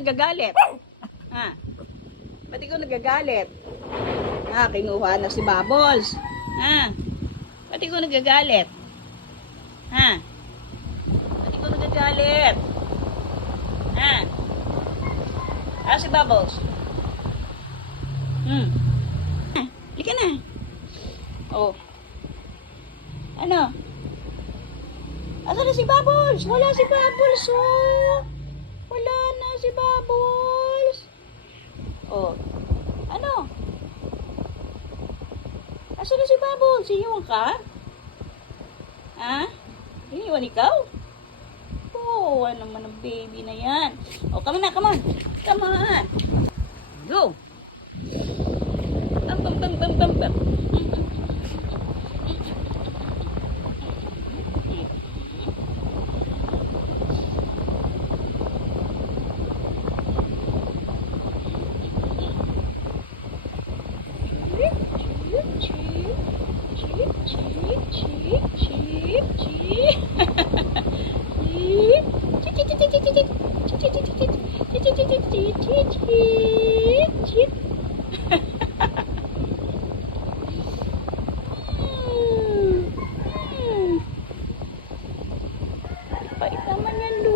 nagagalit? Ha? Ba't ikaw nagagalit? Ha, kinuha na si Bubbles. Ha? Ba't ikaw nagagalit? Ha? Ba't ikaw nagagalit? Ha? Ah, si Bubbles. Hmm. Ah, Lika na. Oh. Ano? Asa na si Bubbles? Wala si Bubbles, oh. Wala na si Bubbles. Oh. Ano? Asa na si Bubbles? Iniwan ka? Ha? Iniwan ikaw? Oh, ano naman ang baby na yan. Oh, come na, come on. Come on. Go. Baik namanya lu.